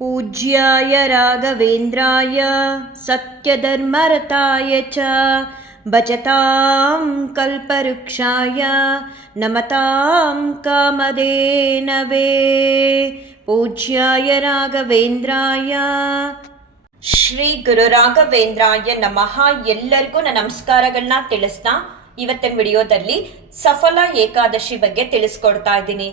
पूज्याय राघवेन्द्राय सत्यधर्मरताय च भजतां कल्पवृक्षाय नमतां कामधेनवे पूज्याय ರಾಘವೇಂದ್ರಾಯ ಶ್ರೀ ಗುರು ರಾಘವೇಂದ್ರಾಯ ನಮಃ. ಎಲ್ಲರಿಗೂ ನನ್ನ ನಮಸ್ಕಾರಗಳನ್ನ ತಿಳಿಸ್ತಾ ಇವತ್ತಿನ ವಿಡಿಯೋದಲ್ಲಿ ಸಫಲ ಏಕಾದಶಿ ಬಗ್ಗೆ ತಿಳಿಸ್ಕೊಡ್ತಾ ಇದ್ದೀನಿ.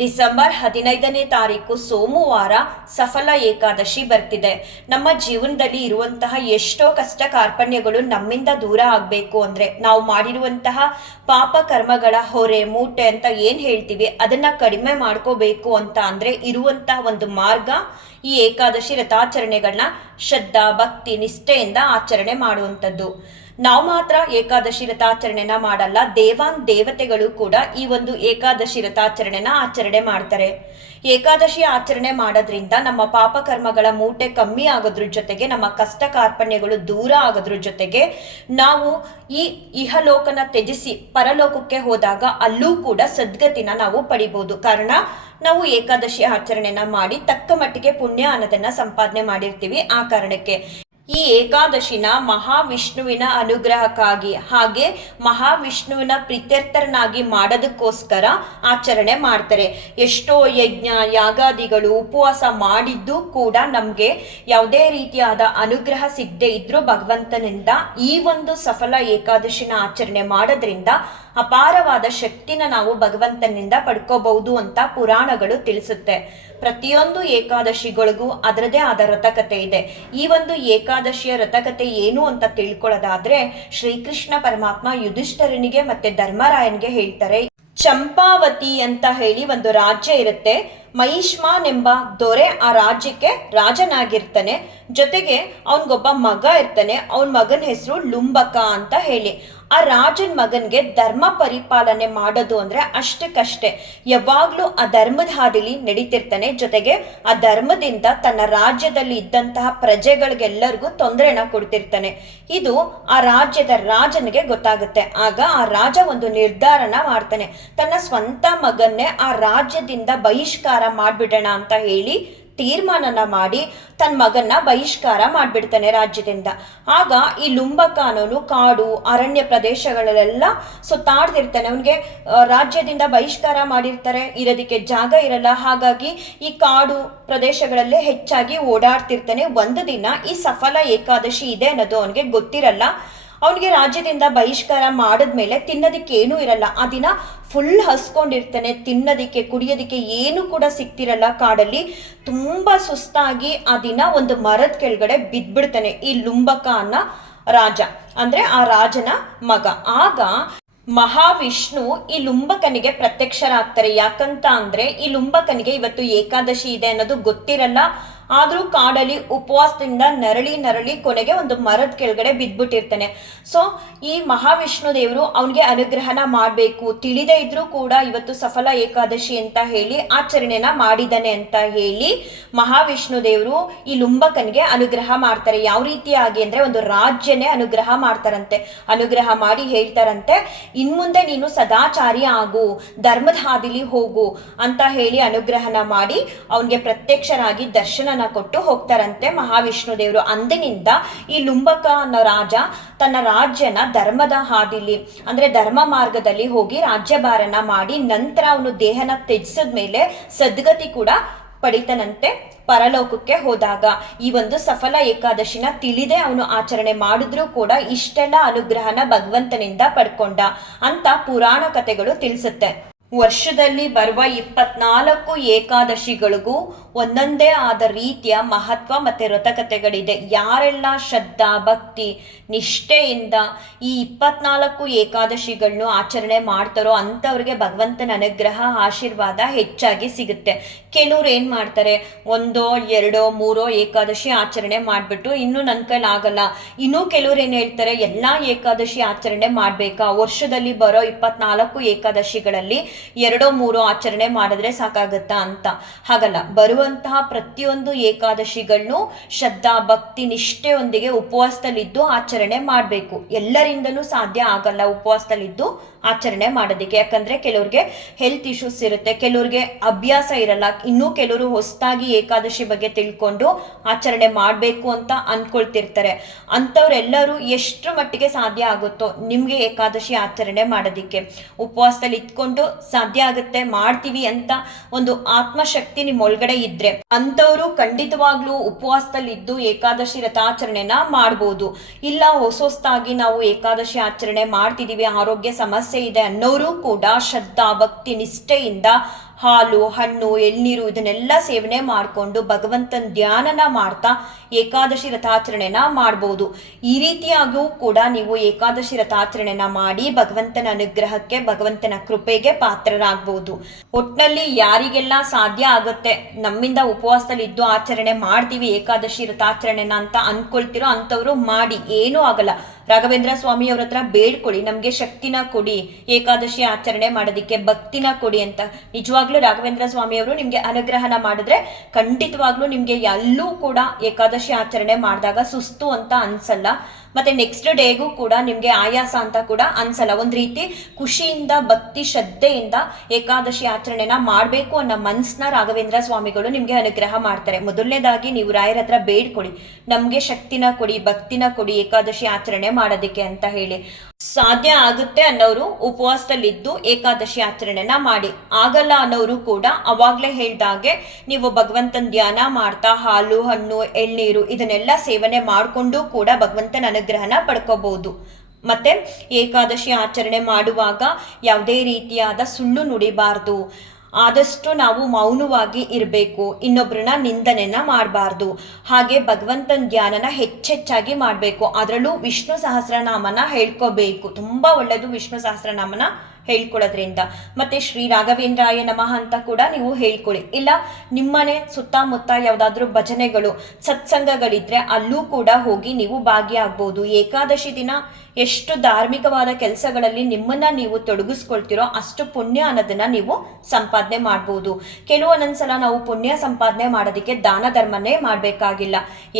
ಡಿಸೆಂಬರ್ 15ನೇ ತಾರೀಕು ಸೋಮವಾರ ಸಫಲ ಏಕಾದಶಿ ಬರ್ತಿದೆ. ನಮ್ಮ ಜೀವನದಲ್ಲಿ ಇರುವಂತಹ ಎಷ್ಟೋ ಕಷ್ಟ ಕಾರ್ಪಣ್ಯಗಳು ನಮ್ಮಿಂದ ದೂರ ಆಗಬೇಕು ಅಂದರೆ ನಾವು ಮಾಡಿರುವಂತಹ ಪಾಪ ಕರ್ಮಗಳ ಹೊರೆ ಮೂಟೆ ಅಂತ ಏನು ಹೇಳ್ತೀವಿ ಅದನ್ನ ಕಡಿಮೆ ಮಾಡ್ಕೋಬೇಕು ಅಂತ ಅಂದರೆ ಇರುವಂತಹ ಒಂದು ಮಾರ್ಗ ಈ ಏಕಾದಶಿ ವ್ರತಾಚರಣೆಗಳನ್ನ ಶ್ರದ್ಧಾ ಭಕ್ತಿ ನಿಷ್ಠೆಯಿಂದ ಆಚರಣೆ ಮಾಡುವಂಥದ್ದು. ನಾವು ಮಾತ್ರ ಏಕಾದಶಿ ವ್ರತಾಚರಣೆನ ಮಾಡಲ್ಲ, ದೇವತೆಗಳು ಕೂಡ ಈ ಒಂದು ಏಕಾದಶಿ ವ್ರತಾಚರಣೆನ ಆಚರಣೆ ಮಾಡ್ತಾರೆ. ಏಕಾದಶಿ ಆಚರಣೆ ಮಾಡೋದ್ರಿಂದ ನಮ್ಮ ಪಾಪ ಕರ್ಮಗಳ ಮೂಟೆ ಕಮ್ಮಿ ಆಗೋದ್ರ ಜೊತೆಗೆ ನಮ್ಮ ಕಷ್ಟ ಕಾರ್ಪಣ್ಯಗಳು ದೂರ ಆಗೋದ್ರ ಜೊತೆಗೆ ನಾವು ಈ ಇಹಲೋಕನ ತ್ಯಜಿಸಿ ಪರಲೋಕಕ್ಕೆ ಹೋದಾಗ ಅಲ್ಲೂ ಕೂಡ ಸದ್ಗತಿನ ನಾವು ಪಡಿಬಹುದು. ಕಾರಣ ನಾವು ಏಕಾದಶಿ ಆಚರಣೆನ ಮಾಡಿ ತಕ್ಕ ಮಟ್ಟಿಗೆ ಪುಣ್ಯ ಅನ್ನೋದನ್ನ ಸಂಪಾದನೆ ಮಾಡಿರ್ತೀವಿ. ಆ ಕಾರಣಕ್ಕೆ ಈ ಏಕಾದಶಿನ ಮಹಾವಿಷ್ಣುವಿನ ಅನುಗ್ರಹಕ್ಕಾಗಿ ಹಾಗೆ ಮಹಾವಿಷ್ಣುವಿನ ಪ್ರೀತ್ಯರ್ಥರನ್ನಾಗಿ ಮಾಡೋದಕ್ಕೋಸ್ಕರ ಆಚರಣೆ ಮಾಡ್ತಾರೆ. ಎಷ್ಟೋ ಯಜ್ಞ ಯಾಗಾದಿಗಳು ಉಪವಾಸ ಮಾಡಿದ್ದು ಕೂಡ ನಮಗೆ ಯಾವುದೇ ರೀತಿಯಾದ ಅನುಗ್ರಹ ಸಿಗದೆ ಇದ್ರೂ ಭಗವಂತನಿಂದ ಈ ಒಂದು ಸಫಲ ಏಕಾದಶಿನ ಆಚರಣೆ ಮಾಡೋದ್ರಿಂದ ಅಪಾರವಾದ ಶಕ್ತಿನ ನಾವು ಭಗವಂತನಿಂದ ಪಡ್ಕೋಬಹುದು ಅಂತ ಪುರಾಣಗಳು ತಿಳಿಸುತ್ತೆ. ಪ್ರತಿಯೊಂದು ಏಕಾದಶಿಗಳಿಗೂ ಅದರದೇ ಆದ ವ್ರತಕತೆ ಇದೆ. ಈ ಒಂದು ಏಕಾದಶಿಯ ವ್ರತಕತೆ ಏನು ಅಂತ ತಿಳ್ಕೊಳ್ಳೋದಾದ್ರೆ ಶ್ರೀಕೃಷ್ಣ ಪರಮಾತ್ಮ ಯುಧಿಷ್ಠರನಿಗೆ ಮತ್ತೆ ಧರ್ಮರಾಯನಿಗೆ ಹೇಳ್ತಾರೆ. ಚಂಪಾವತಿ ಅಂತ ಹೇಳಿ ಒಂದು ರಾಜ್ಯ ಇರುತ್ತೆ. ಮಹಿಷ್ಮಾನ್ ಎಂಬ ದೊರೆ ಆ ರಾಜ್ಯಕ್ಕೆ ರಾಜನಾಗಿರ್ತಾನೆ. ಜೊತೆಗೆ ಅವನಿಗೊಬ್ಬ ಮಗ ಇರ್ತಾನೆ. ಅವನ ಮಗನ ಹೆಸರು ಲುಂಬಕ ಅಂತ ಹೇಳಿ. ಆ ರಾಜನ ಮಗನ್ಗೆ ಧರ್ಮ ಪರಿಪಾಲನೆ ಮಾಡೋದು ಅಂದ್ರೆ ಅಷ್ಟಕ್ಕಷ್ಟೇ. ಯಾವಾಗ್ಲೂ ಆ ಧರ್ಮದ ಹಾದಿಲಿ ನಡೀತಿರ್ತಾನೆ. ಜೊತೆಗೆ ಆ ಧರ್ಮದಿಂದ ತನ್ನ ರಾಜ್ಯದಲ್ಲಿ ಇದ್ದಂತಹ ಪ್ರಜೆಗಳಿಗೆಲ್ಲರಿಗೂ ತೊಂದರೆನ ಕೊಡ್ತಿರ್ತಾನೆ. ಇದು ಆ ರಾಜ್ಯದ ರಾಜನಿಗೆ ಗೊತ್ತಾಗುತ್ತೆ. ಆಗ ಆ ರಾಜ ಒಂದು ನಿರ್ಧಾರನ ಮಾಡ್ತಾನೆ. ತನ್ನ ಸ್ವಂತ ಮಗನ್ನೇ ಆ ರಾಜ್ಯದಿಂದ ಬಹಿಷ್ಕಾರ ಮಾಡ್ಬಿಡೋಣ ಅಂತ ಹೇಳಿ ತೀರ್ಮಾನನ ಮಾಡಿ ತನ್ನ ಮಗನ್ನ ಬಹಿಷ್ಕಾರ ಮಾಡ್ಬಿಡ್ತಾನೆ ರಾಜ್ಯದಿಂದ. ಆಗ ಈ ಲುಂಬಕ ಅನ್ನೋನು ಕಾಡು ಅರಣ್ಯ ಪ್ರದೇಶಗಳಲ್ಲೆಲ್ಲ ಸುತ್ತಾಡ್ತಿರ್ತಾನೆ. ಅವನಿಗೆ ರಾಜ್ಯದಿಂದ ಬಹಿಷ್ಕಾರ ಮಾಡಿರ್ತಾರೆ, ಇರೋದಕ್ಕೆ ಜಾಗ ಇರಲ್ಲ. ಹಾಗಾಗಿ ಈ ಕಾಡು ಪ್ರದೇಶಗಳಲ್ಲೇ ಹೆಚ್ಚಾಗಿ ಓಡಾಡ್ತಿರ್ತಾನೆ. ಒಂದು ದಿನ ಈ ಸಫಲ ಏಕಾದಶಿ ಇದೆ ಅನ್ನೋದು ಅವನಿಗೆ ಗೊತ್ತಿರಲ್ಲ. ಅವನಿಗೆ ರಾಜ್ಯದಿಂದ ಬಹಿಷ್ಕಾರ ಮಾಡಿದ್ಮೇಲೆ ತಿನ್ನೋದಿಕ್ಕೆ ಏನೂ ಇರಲ್ಲ. ಆ ದಿನ ಫುಲ್ ಹಸ್ಕೊಂಡಿರ್ತಾನೆ. ತಿನ್ನೋದಿಕ್ಕೆ ಕುಡಿಯೋದಿಕ್ಕೆ ಏನು ಕೂಡ ಸಿಕ್ತಿರಲ್ಲ. ಕಾಡಲ್ಲಿ ತುಂಬಾ ಸುಸ್ತಾಗಿ ಆ ದಿನ ಒಂದು ಮರದ ಕೆಳಗಡೆ ಬಿದ್ಬಿಡ್ತಾನೆ ಈ ಲುಂಬಕ ಅನ್ನೋ ರಾಜ, ಅಂದ್ರೆ ಆ ರಾಜನ ಮಗ. ಆಗ ಮಹಾವಿಷ್ಣು ಈ ಲುಂಬಕನಿಗೆ ಪ್ರತ್ಯಕ್ಷರಾಗ್ತಾರೆ. ಯಾಕಂತ ಅಂದ್ರೆ ಈ ಲುಂಬಕನಿಗೆ ಇವತ್ತು ಏಕಾದಶಿ ಇದೆ ಅನ್ನೋದು ಗೊತ್ತಿರಲ್ಲ. ಆದ್ರೂ ಕಾಡಲ್ಲಿ ಉಪವಾಸದಿಂದ ನರಳಿ ಕೊನೆಗೆ ಒಂದು ಮರದ ಕೆಳಗಡೆ ಬಿದ್ಬಿಟ್ಟಿರ್ತಾನೆ. ಸೊ ಈ ಮಹಾವಿಷ್ಣು ದೇವರು ಅವನಿಗೆ ಅನುಗ್ರಹನ ಮಾಡಬೇಕು, ತಿಳಿದೇ ಇದ್ರೂ ಕೂಡ ಇವತ್ತು ಸಫಲ ಏಕಾದಶಿ ಅಂತ ಹೇಳಿ ಆಚರಣೆನ ಮಾಡಿದಾನೆ ಅಂತ ಹೇಳಿ ಮಹಾವಿಷ್ಣು ದೇವರು ಈ ಲುಂಬಕನಿಗೆ ಅನುಗ್ರಹ ಮಾಡ್ತಾರೆ. ಯಾವ ರೀತಿಯಾಗಿ ಅಂದ್ರೆ ಒಂದು ರಾಜ್ಯನೇ ಅನುಗ್ರಹ ಮಾಡ್ತಾರಂತೆ. ಅನುಗ್ರಹ ಮಾಡಿ ಹೇಳ್ತಾರಂತೆ, ಇನ್ಮುಂದೆ ನೀನು ಸದಾಚಾರಿ ಆಗು, ಧರ್ಮದ ಹಾದಿಲಿ ಹೋಗು ಅಂತ ಹೇಳಿ ಅನುಗ್ರಹನ ಮಾಡಿ ಅವನಿಗೆ ಪ್ರತ್ಯಕ್ಷರಾಗಿ ದರ್ಶನ ಕೊಟ್ಟು ಹೋಗ್ತಾರಂತೆ ಮಹಾವಿಷ್ಣು ದೇವರು. ಅಂದಿನಿಂದ ಈ ಲುಂಬಕ ಅನ್ನೋ ರಾಜ ತನ್ನ ರಾಜ್ಯನ ಧರ್ಮದ ಹಾದಿಲಿ ಅಂದ್ರೆ ಧರ್ಮ ಮಾರ್ಗದಲ್ಲಿ ಹೋಗಿ ರಾಜ್ಯಭಾರನ ಮಾಡಿ ನಂತರ ಅವನು ದೇಹನ ತ್ಯಜಿಸಿದ್ಮೇಲೆ ಸದ್ಗತಿ ಕೂಡ ಪಡಿತನಂತೆ ಪರಲೋಕಕ್ಕೆ ಹೋದಾಗ. ಈ ಒಂದು ಸಫಲ ಏಕಾದಶಿನ ತಿಳಿದೇ ಅವನು ಆಚರಣೆ ಮಾಡಿದ್ರೂ ಕೂಡ ಇಷ್ಟೆಲ್ಲ ಅನುಗ್ರಹನ ಭಗವಂತನಿಂದ ಪಡ್ಕೊಂಡ ಅಂತ ಪುರಾಣ ಕಥೆಗಳು ತಿಳಿಸುತ್ತೆ. ವರ್ಷದಲ್ಲಿ ಬರುವ 24 ಏಕಾದಶಿಗಳಿಗೂ ಒಂದೊಂದೇ ಆದ ರೀತಿಯ ಮಹತ್ವ ಮತ್ತೆ ವ್ರತಕಥೆಗಳಿದೆ. ಯಾರೆಲ್ಲ ಶ್ರದ್ಧಾ ಭಕ್ತಿ ನಿಷ್ಠೆಯಿಂದ ಈ 24 ಏಕಾದಶಿಗಳನ್ನು ಆಚರಣೆ ಮಾಡ್ತಾರೋ ಅಂಥವ್ರಿಗೆ ಭಗವಂತನ ಅನುಗ್ರಹ ಆಶೀರ್ವಾದ ಹೆಚ್ಚಾಗಿ ಸಿಗುತ್ತೆ. ಕೆಲವ್ರು ಏನು ಮಾಡ್ತಾರೆ, 1, 2, 3 ಏಕಾದಶಿ ಆಚರಣೆ ಮಾಡಿಬಿಟ್ಟು ಇನ್ನೂ ನನ್ನ ಕೈಲಿ ಆಗಲ್ಲ. ಇನ್ನೂ ಕೆಲವ್ರು ಏನು ಹೇಳ್ತಾರೆ, ಎಲ್ಲ ಏಕಾದಶಿ ಆಚರಣೆ ಮಾಡಬೇಕಾ, ವರ್ಷದಲ್ಲಿ ಬರೋ 24 ಏಕಾದಶಿಗಳಲ್ಲಿ 2, 3 ಆಚರಣೆ ಮಾಡಿದ್ರೆ ಸಾಕಾಗತ್ತಾ ಅಂತ. ಹಾಗಲ್ಲ, ಬರುವಂತಹ ಪ್ರತಿಯೊಂದು ಏಕಾದಶಿಗಳನ್ನು ಶ್ರದ್ಧಾ ಭಕ್ತಿ ನಿಷ್ಠೆಯೊಂದಿಗೆ ಉಪವಾಸದಲ್ಲಿದ್ದು ಆಚರಣೆ ಮಾಡಬೇಕು. ಎಲ್ಲರಿಂದನೂ ಸಾಧ್ಯ ಆಗಲ್ಲ ಉಪವಾಸದಲ್ಲಿದ್ದು ಆಚರಣೆ ಮಾಡೋದಕ್ಕೆ. ಯಾಕಂದರೆ ಕೆಲವ್ರಿಗೆ ಹೆಲ್ತ್ ಇಶ್ಯೂಸ್ ಇರುತ್ತೆ, ಕೆಲವ್ರಿಗೆ ಅಭ್ಯಾಸ ಇರಲ್ಲ, ಇನ್ನೂ ಕೆಲವರು ಹೊಸದಾಗಿ ಏಕಾದಶಿ ಬಗ್ಗೆ ತಿಳ್ಕೊಂಡು ಆಚರಣೆ ಮಾಡಬೇಕು ಅಂತ ಅಂದ್ಕೊಳ್ತಿರ್ತಾರೆ. ಅಂಥವ್ರೆಲ್ಲರೂ ಎಷ್ಟರ ಮಟ್ಟಿಗೆ ಸಾಧ್ಯ ಆಗುತ್ತೋ ನಿಮಗೆ ಏಕಾದಶಿ ಆಚರಣೆ ಮಾಡೋದಕ್ಕೆ, ಉಪವಾಸದಲ್ಲಿ ಇದ್ಕೊಂಡು ಸಾಧ್ಯ ಆಗುತ್ತೆ ಮಾಡ್ತೀವಿ ಅಂತ ಒಂದು ಆತ್ಮಶಕ್ತಿ ನಿಮ್ಮ ಒಳಗಡೆ ಇದ್ರೆ ಅಂಥವ್ರು ಖಂಡಿತವಾಗ್ಲೂ ಉಪವಾಸದಲ್ಲಿದ್ದು ಏಕಾದಶಿ ವ್ರತಾಚರಣೆನ ಮಾಡ್ಬೋದು. ಇಲ್ಲ ಹೊಸದಾಗಿ ನಾವು ಏಕಾದಶಿ ಆಚರಣೆ ಮಾಡ್ತಿದ್ದೀವಿ, ಆರೋಗ್ಯ ಸಮಸ್ಯೆ ಇದೆ ಅನ್ನೋರು ಕೂಡ ಶ್ರದ್ಧಾ ಭಕ್ತಿ ನಿಷ್ಠೆಯಿಂದ ಹಾಲು ಹಣ್ಣು ಎಳ್ನೀರು ಇದನ್ನೆಲ್ಲ ಸೇವನೆ ಮಾಡಿಕೊಂಡು ಭಗವಂತನ ಧ್ಯಾನನ ಮಾಡ್ತಾ ಏಕಾದಶಿ ವ್ರತಾಚರಣೆನ ಮಾಡ್ಬೋದು. ಈ ರೀತಿಯಾಗೂ ಕೂಡ ನೀವು ಏಕಾದಶಿ ವ್ರತಾಚರಣೆನ ಮಾಡಿ ಭಗವಂತನ ಅನುಗ್ರಹಕ್ಕೆ ಭಗವಂತನ ಕೃಪೆಗೆ ಪಾತ್ರರಾಗ್ಬೋದು. ಒಟ್ನಲ್ಲಿ ಯಾರಿಗೆಲ್ಲ ಸಾಧ್ಯ ಆಗುತ್ತೆ ನಮ್ಮಿಂದ ಉಪವಾಸದಲ್ಲಿ ಇದ್ದು ಆಚರಣೆ ಮಾಡ್ತೀವಿ ಏಕಾದಶಿ ವ್ರತಾಚರಣೆನ ಅಂತ ಅನ್ಕೊಳ್ತಿರೋ ಅಂಥವ್ರು ಮಾಡಿ, ಏನೂ ಆಗಲ್ಲ. ರಾಘವೇಂದ್ರ ಸ್ವಾಮಿಯವ್ರ ಹತ್ರ ಬೇಡ್ಕೊಳ್ಳಿ, ನಮಗೆ ಶಕ್ತಿನ ಕೊಡಿ ಏಕಾದಶಿ ಆಚರಣೆ ಮಾಡೋದಕ್ಕೆ, ಭಕ್ತಿನ ಕೊಡಿ ಅಂತ. ನಿಜವಾಗ್ಲೂ ರಾಘವೇಂದ್ರ ಸ್ವಾಮಿಯವರು ನಿಮಗೆ ಅನುಗ್ರಹನ ಮಾಡಿದ್ರೆ ಖಂಡಿತವಾಗ್ಲೂ ನಿಮಗೆ ಎಲ್ಲೂ ಕೂಡ ಏಕಾದಶಿ ಆಚರಣೆ ಮಾಡಿದಾಗ ಸುಸ್ತು ಅಂತ ಅನ್ಸಲ್ಲ. ಮತ್ತೆ ನೆಕ್ಸ್ಟ್ ಡೇಗೂ ಕೂಡ ನಿಮಗೆ ಆಯಾಸ ಅಂತ ಕೂಡ ಅನ್ಸಲ್ಲ. ಒಂದು ರೀತಿ ಖುಷಿಯಿಂದ ಭಕ್ತಿ ಶ್ರದ್ಧೆಯಿಂದ ಏಕಾದಶಿ ಆಚರಣೆನ ಮಾಡಬೇಕು ಅನ್ನೋ ಮನಸ್ಸನ್ನ ರಾಘವೇಂದ್ರ ಸ್ವಾಮಿಗಳು ನಿಮಗೆ ಅನುಗ್ರಹ ಮಾಡ್ತಾರೆ. ಮೊದಲನೇದಾಗಿ ನೀವು ರಾಯರ ಹತ್ರ ಬೇಡ್ಕೊಳ್ಳಿ, ನಮಗೆ ಶಕ್ತಿನ ಕೊಡಿ ಭಕ್ತಿನ ಕೊಡಿ ಏಕಾದಶಿ ಆಚರಣೆ ಮಾಡೋದಕ್ಕೆ ಅಂತ ಹೇಳಿ. ಸಾಧ್ಯ ಆಗುತ್ತೆ ಅನ್ನೋರು ಉಪವಾಸದಲ್ಲಿದ್ದು ಏಕಾದಶಿ ಆಚರಣೆನ ಮಾಡಿ, ಆಗಲ್ಲ ಅನ್ನೋರು ಕೂಡ ಅವಾಗಲೇ ಹೇಳ್ದಾಗೆ ನೀವು ಭಗವಂತನ ಧ್ಯಾನ ಮಾಡ್ತಾ ಹಾಲು ಹಣ್ಣು ಎಳ್ನೀರು ಇದನ್ನೆಲ್ಲ ಸೇವನೆ ಮಾಡಿಕೊಂಡು ಕೂಡ ಭಗವಂತನ ಅನುಗ್ರಹನ ಪಡ್ಕೋಬಹುದು. ಮತ್ತೆ ಏಕಾದಶಿ ಆಚರಣೆ ಮಾಡುವಾಗ ಯಾವುದೇ ರೀತಿಯಾದ ಸುಳ್ಳು ನುಡಿಬಾರ್ದು, ಆದಷ್ಟು ನಾವು ಮೌನವಾಗಿ ಇರಬೇಕು, ಇನ್ನೊಬ್ಬರನ್ನ ನಿಂದನೆನ ಮಾಡಬಾರ್ದು. ಹಾಗೆ ಭಗವಂತನ ಧ್ಯಾನನ ಹೆಚ್ಚೆಚ್ಚಾಗಿ ಮಾಡಬೇಕು. ಅದರಲ್ಲೂ ವಿಷ್ಣು ಸಹಸ್ರನಾಮನ ಹೇಳ್ಕೋಬೇಕು, ತುಂಬ ಒಳ್ಳೆಯದು ವಿಷ್ಣು ಸಹಸ್ರನಾಮನ ಹೇಳ್ಕೊಳ್ಳೋದ್ರಿಂದ. ಮತ್ತೆ ಶ್ರೀ ರಾಘವೇಂದ್ರಾಯ ನಮಃ ಅಂತ ಕೂಡ ನೀವು ಹೇಳ್ಕೊಳ್ಳಿ. ಇಲ್ಲ ನಿಮ್ಮನೆ ಸುತ್ತಮುತ್ತ ಯಾವುದಾದ್ರೂ ಭಜನೆಗಳು ಸತ್ಸಂಗಗಳಿದ್ರೆ ಅಲ್ಲೂ ಕೂಡ ಹೋಗಿ ನೀವು ಭಾಗಿಯಾಗ್ಬೋದು. ಏಕಾದಶಿ ದಿನ ಎಷ್ಟು ಧಾರ್ಮಿಕವಾದ ಕೆಲಸಗಳಲ್ಲಿ ನಿಮ್ಮನ್ನ ನೀವು ತೊಡಗಿಸ್ಕೊಳ್ತಿರೋ ಅಷ್ಟು ಪುಣ್ಯ ಅನ್ನೋದನ್ನ ನೀವು ಸಂಪಾದನೆ ಮಾಡ್ಬೋದು. ಕೆಲವೊಂದೊಂದ್ಸಲ ನಾವು ಪುಣ್ಯ ಸಂಪಾದನೆ ಮಾಡೋದಕ್ಕೆ ದಾನ ಧರ್ಮನೇ ಮಾಡಬೇಕಾಗಿಲ್ಲ.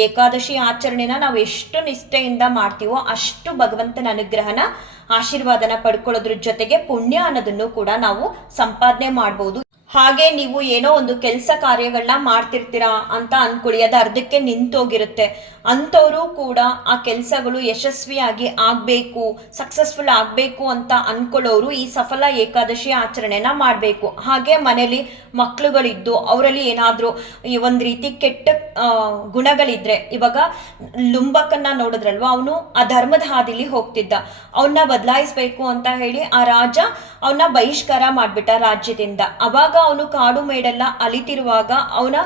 ಏಕಾದಶಿ ಆಚರಣೆನ ನಾವು ಎಷ್ಟು ನಿಷ್ಠೆಯಿಂದ ಮಾಡ್ತೀವೋ ಅಷ್ಟು ಭಗವಂತನ ಅನುಗ್ರಹನ ಆಶೀರ್ವಾದನ ಪಡ್ಕೊಳ್ಳೋದ್ರ ಜೊತೆಗೆ ಪುಣ್ಯ ಅನ್ನೋದನ್ನು ಕೂಡ ನಾವು ಸಂಪಾದನೆ ಮಾಡ್ಬೋದು. ಹಾಗೆ ನೀವು ಏನೋ ಒಂದು ಕೆಲಸ ಕಾರ್ಯಗಳನ್ನ ಮಾಡ್ತಿರ್ತೀರಾ ಅಂತ ಅನ್ಕೊಳ್ಳಿ, ಅದು ಅರ್ಧಕ್ಕೆ ನಿಂತೋಗಿರುತ್ತೆ. ಅಂಥವರು ಕೂಡ ಆ ಕೆಲಸಗಳು ಯಶಸ್ವಿಯಾಗಿ ಆಗಬೇಕು, ಸಕ್ಸಸ್ಫುಲ್ ಆಗಬೇಕು ಅಂತ ಅನ್ಕೊಳ್ಳೋರು ಈ ಸಫಲ ಏಕಾದಶಿ ಆಚರಣೆನ ಮಾಡಬೇಕು. ಹಾಗೆ ಮನೇಲಿ ಮಕ್ಕಳುಗಳಿದ್ದು ಅವರಲ್ಲಿ ಏನಾದರೂ ಈ ಒಂದು ರೀತಿ ಕೆಟ್ಟ ಗುಣಗಳಿದ್ರೆ, ಇವಾಗ ಲುಂಬಕನ್ನ ನೋಡಿದ್ರಲ್ವ, ಅವನು ಆ ಧರ್ಮದ ಹಾದಿಲಿ ಹೋಗ್ತಿದ್ದ, ಅವನ್ನ ಬದಲಾಯಿಸ್ಬೇಕು ಅಂತ ಹೇಳಿ ಆ ರಾಜ ಅವನ್ನ ಬಹಿಷ್ಕಾರ ಮಾಡಿಬಿಟ್ಟ ರಾಜ್ಯದಿಂದ. ಅವಾಗ ಅವನು ಕಾಡು ಮೇಡೆಲ್ಲ ಅಲಿತಿರುವಾಗ ಅವನ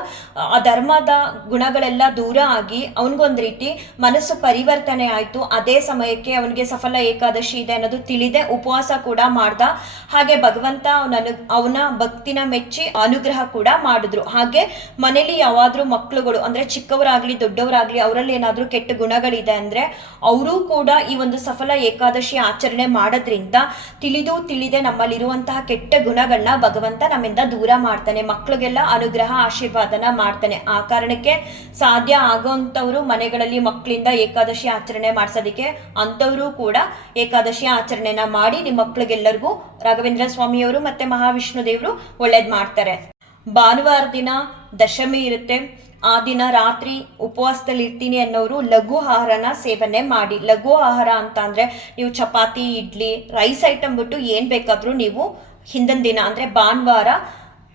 ಆ ಧರ್ಮದ ಗುಣಗಳೆಲ್ಲ ದೂರ ಆಗಿ ಅವನಿಗೊಂದು ರೀತಿ ಮನಸ್ಸು ಪರಿವರ್ತನೆ ಆಯಿತು. ಅದೇ ಸಮಯಕ್ಕೆ ಅವನಿಗೆ ಸಫಲ ಏಕಾದಶಿ ಇದೆ ಅನ್ನೋದು ತಿಳಿದೆ ಉಪವಾಸ ಕೂಡ ಮಾಡ್ದ. ಹಾಗೆ ಭಗವಂತ ಅವನ ಭಕ್ತಿನ ಮೆಚ್ಚಿ ಅನುಗ್ರಹ ಕೂಡ ಮಾಡಿದ್ರು. ಹಾಗೆ ಮನೇಲಿ ಯಾವಾದ್ರೂ ಮಕ್ಕಳುಗಳು ಅಂದ್ರೆ ಚಿಕ್ಕವರಾಗ್ಲಿ ದೊಡ್ಡವರಾಗ್ಲಿ ಅವರಲ್ಲಿ ಏನಾದ್ರೂ ಕೆಟ್ಟ ಗುಣಗಳಿದೆ ಅಂದ್ರೆ ಅವರು ಕೂಡ ಈ ಒಂದು ಸಫಲ ಏಕಾದಶಿ ಆಚರಣೆ ಮಾಡೋದ್ರಿಂದ ತಿಳಿದೆ ನಮ್ಮಲ್ಲಿರುವಂತಹ ಕೆಟ್ಟ ಗುಣಗಳನ್ನ ಭಗವಂತ ನಮ್ಮಿಂದ ದೂರ ಮಾಡ್ತಾನೆ, ಮಕ್ಕಳಿಗೆಲ್ಲ ಅನುಗ್ರಹ ಆಶೀರ್ವಾದನ ಮಾಡ್ತಾನೆ. ಆ ಕಾರಣಕ್ಕೆ ಸಾಧ್ಯ ಆಗೋಂಥವ್ರು ಮನೆಗಳಲ್ಲಿ ಮಕ್ಕಳಿಂದ ಏಕಾದಶಿ ಆಚರಣೆ ಮಾಡಿಸೋದಕ್ಕೆ ಅಂಥವರು ಕೂಡ ಏಕಾದಶಿ ಆಚರಣೆನ ಮಾಡಿ ನಿಮ್ಮ ಮಕ್ಕಳಿಗೆಲ್ಲರಿಗೂ ರಾಘವೇಂದ್ರ ಸ್ವಾಮಿಯವರು ಮತ್ತೆ ಮಹಾವಿಷ್ಣು ದೇವರು ಒಳ್ಳೇದು ಮಾಡ್ತಾರೆ. ಭಾನುವಾರ ದಿನ ದಶಮಿ ಇರುತ್ತೆ. ಆ ದಿನ ರಾತ್ರಿ ಉಪವಾಸದಲ್ಲಿ ಇರ್ತೀನಿ ಅನ್ನೋರು ಲಘು ಆಹಾರನ ಸೇವನೆ ಮಾಡಿ. ಲಘು ಆಹಾರ ಅಂತ ಅಂದರೆ ನೀವು ಚಪಾತಿ ಇಡ್ಲಿ ರೈಸ್ ಐಟಮ್ ಬಿಟ್ಟು ಏನು ಬೇಕಾದರೂ ನೀವು ಹಿಂದಿನ ದಿನ ಅಂದರೆ ಭಾನುವಾರ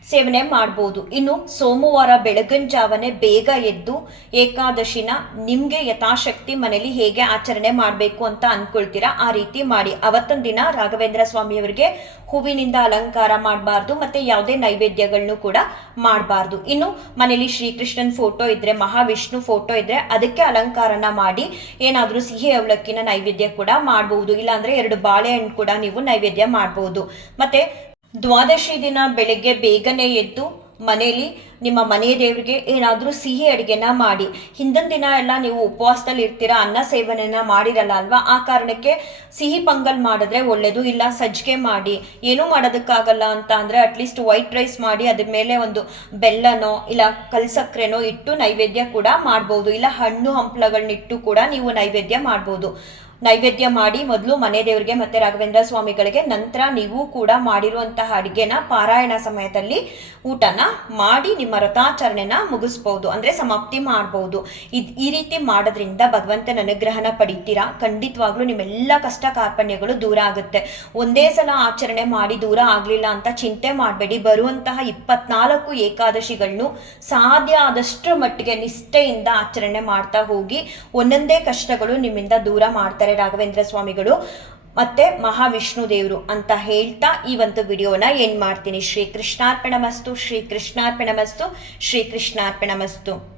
ಸೇವನೆ ಮಾಡ್ಬೋದು. ಇನ್ನು ಸೋಮವಾರ ಬೆಳಗಿನ ಜಾವನೆ ಬೇಗ ಎದ್ದು ಏಕಾದಶಿನ ನಿಮಗೆ ಯಥಾಶಕ್ತಿ ಮನೇಲಿ ಹೇಗೆ ಆಚರಣೆ ಮಾಡಬೇಕು ಅಂತ ಅಂದ್ಕೊಳ್ತೀರಾ ಆ ರೀತಿ ಮಾಡಿ. ಅವತ್ತಿನ ದಿನ ರಾಘವೇಂದ್ರ ಸ್ವಾಮಿಯವರಿಗೆ ಹೂವಿನಿಂದ ಅಲಂಕಾರ ಮಾಡಬಾರ್ದು, ಮತ್ತು ಯಾವುದೇ ನೈವೇದ್ಯಗಳನ್ನು ಕೂಡ ಮಾಡಬಾರ್ದು. ಇನ್ನು ಮನೇಲಿ ಶ್ರೀಕೃಷ್ಣನ್ ಫೋಟೋ ಇದ್ದರೆ ಮಹಾವಿಷ್ಣು ಫೋಟೋ ಇದ್ದರೆ ಅದಕ್ಕೆ ಅಲಂಕಾರನ ಮಾಡಿ ಏನಾದರೂ ಸಿಹಿ ಅವಲಕ್ಕಿನ ನೈವೇದ್ಯ ಕೂಡ ಮಾಡ್ಬೋದು. ಇಲ್ಲಾಂದರೆ 2 ಬಾಳೆಹಣ್ಣು ಕೂಡ ನೀವು ನೈವೇದ್ಯ ಮಾಡ್ಬೋದು. ಮತ್ತು ದ್ವಾದಶಿ ದಿನ ಬೆಳಗ್ಗೆ ಬೇಗನೆ ಎದ್ದು ಮನೆಯಲ್ಲಿ ನಿಮ್ಮ ಮನೆ ದೇವರಿಗೆ ಏನಾದರೂ ಸಿಹಿ ಅಡುಗೆನ ಮಾಡಿ. ಹಿಂದಿನ ದಿನ ಎಲ್ಲ ನೀವು ಉಪವಾಸದಲ್ಲಿ ಇರ್ತೀರಾ, ಅನ್ನ ಸೇವನೆನ ಮಾಡಿರಲ್ಲ ಅಲ್ವಾ, ಆ ಕಾರಣಕ್ಕೆ ಸಿಹಿ ಪೊಂಗಲ್ ಮಾಡಿದ್ರೆ ಒಳ್ಳೆಯದು. ಇಲ್ಲ ಸಜ್ಜಿಗೆ ಮಾಡಿ, ಏನೂ ಮಾಡೋದಕ್ಕಾಗಲ್ಲ ಅಂತ ಅಂದರೆ ಅಟ್ಲೀಸ್ಟ್ ವೈಟ್ ರೈಸ್ ಮಾಡಿ ಅದ್ರ ಮೇಲೆ ಒಂದು ಬೆಲ್ಲನೋ ಇಲ್ಲ ಕಲ್ಸಕ್ರೆನೋ ಇಟ್ಟು ನೈವೇದ್ಯ ಕೂಡ ಮಾಡ್ಬೋದು. ಇಲ್ಲ ಹಣ್ಣು ಹಂಪಲುಗಳನ್ನಿಟ್ಟು ಕೂಡ ನೀವು ನೈವೇದ್ಯ ಮಾಡ್ಬೋದು. ನೈವೇದ್ಯ ಮಾಡಿ ಮೊದಲು ಮನೆ ದೇವರಿಗೆ ಮತ್ತು ರಾಘವೇಂದ್ರ ಸ್ವಾಮಿಗಳಿಗೆ, ನಂತರ ನೀವು ಕೂಡ ಮಾಡಿರುವಂತಹ ಅಡುಗೆನ ಪಾರಾಯಣ ಸಮಯದಲ್ಲಿ ಊಟನ ಮಾಡಿ ನಿಮ್ಮ ವ್ರತಾಚರಣೆನ ಮುಗಿಸ್ಬೋದು, ಅಂದರೆ ಸಮಾಪ್ತಿ ಮಾಡ್ಬೋದು. ಈ ರೀತಿ ಮಾಡೋದ್ರಿಂದ ಭಗವಂತನ ಅನುಗ್ರಹನ ಪಡಿತೀರಾ. ಖಂಡಿತವಾಗ್ಲೂ ನಿಮ್ಮೆಲ್ಲ ಕಷ್ಟ ಕಾರ್ಪಣ್ಯಗಳು ದೂರ ಆಗುತ್ತೆ. ಒಂದೇ ಸಲ ಆಚರಣೆ ಮಾಡಿ ದೂರ ಆಗಲಿಲ್ಲ ಅಂತ ಚಿಂತೆ ಮಾಡಬೇಡಿ. ಬರುವಂತಹ 24 ಏಕಾದಶಿಗಳನ್ನು ಸಾಧ್ಯ ಆದಷ್ಟರ ಮಟ್ಟಿಗೆ ನಿಷ್ಠೆಯಿಂದ ಆಚರಣೆ ಮಾಡ್ತಾ ಹೋಗಿ ಒಂದೊಂದೇ ಕಷ್ಟಗಳು ನಿಮ್ಮಿಂದ ದೂರ ಮಾಡ್ತಾರೆ ರಾಘವೇಂದ್ರ ಸ್ವಾಮಿಗಳು ಮತ್ತೆ ಮಹಾವಿಷ್ಣು ದೇವರು ಅಂತ ಹೇಳ್ತಾ ಈ ಒಂದು ವಿಡಿಯೋನ ಏನ್ ಮಾಡ್ತೀನಿ. ಶ್ರೀ ಕೃಷ್ಣಾರ್ಪಣಮಸ್ತು, ಶ್ರೀ ಕೃಷ್ಣಾರ್ಪಣಮಸ್ತು, ಶ್ರೀ ಕೃಷ್ಣಾರ್ಪಣಮಸ್ತು.